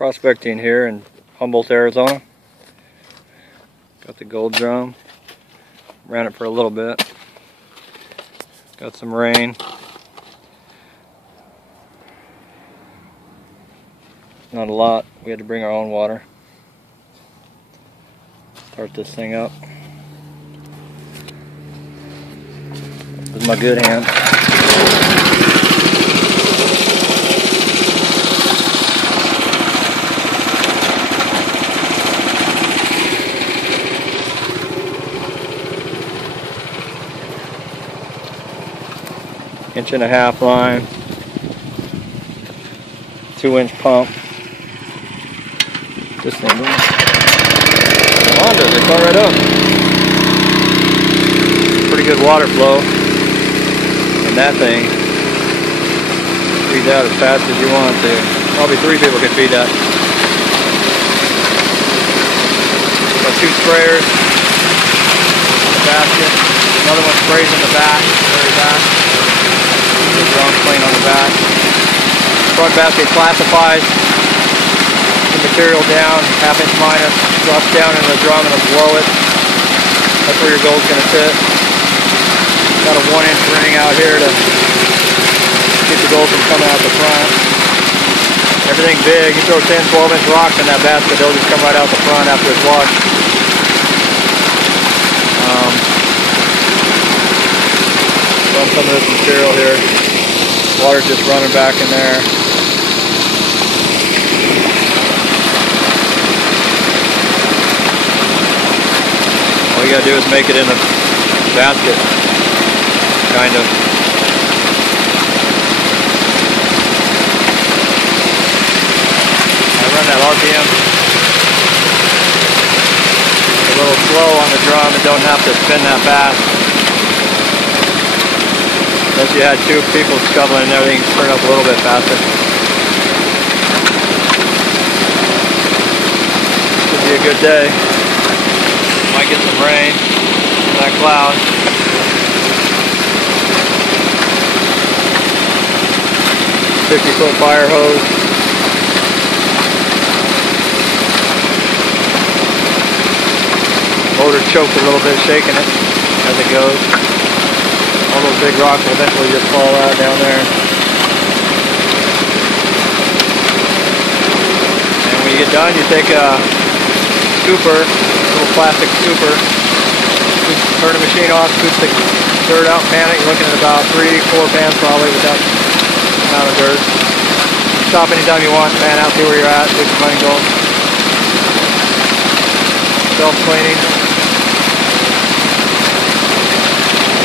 Prospecting here in Humboldt, Arizona. Got the gold drum. Ran it for a little bit. Got some rain. Not a lot. We had to bring our own water. Start this thing up. This is my good hand. Inch-and-a-half line, 2-inch pump. This thing, Honda, they fell right up. Pretty good water flow, and that thing feeds out as fast as you want to. Probably 3 people could feed that. Got 2 sprayers on the basket. Another one sprays in the back, very back. The drum plane on the back. Front basket classifies the material down, 1/2 inch minus, drops down into the drum and it'll blow it. That's where your gold's going to sit. Got a 1-inch ring out here to keep the gold from coming out the front. Everything big. You throw 10, 12-inch rocks in that basket, they'll just come right out the front after it's washed. Some of this material here. Water's just running back in there. All you gotta do is make it in the basket, kind of. I run that RPM a little slow on the drum and don't have to spin that fast. Unless you had 2 people shoveling and everything, turn up a little bit faster. Should be a good day. Might get some rain from that cloud. "50-foot fire hose. Motor choked a little bit, shaking it as it goes. All those big rocks will eventually just fall out down there. And when you get done, you take a scooper, a little plastic scooper, turn the machine off, scoop the dirt out, pan it. You're looking at about 3-4 pans probably with that amount of dirt. Stop anytime you want, pan out, see where you're at, take some money, go. Self-cleaning.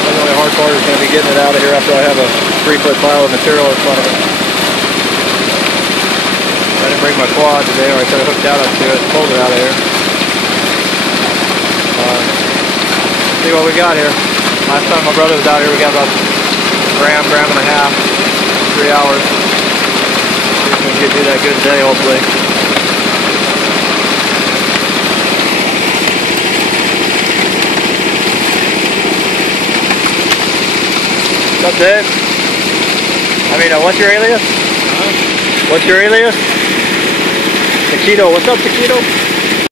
The only hard part is going to be getting it out of here after I have a 3-foot pile of material in front of it. I didn't bring my quad today, or I could have hooked out to it and pulled it out of here. See what we got here. Last time my brother was out here, we got about gram and a half, 3 hours. See if we can get through that good day, hopefully. What's up, Dave? What's your alias? What's your alias? Taquito. What's up, Taquito?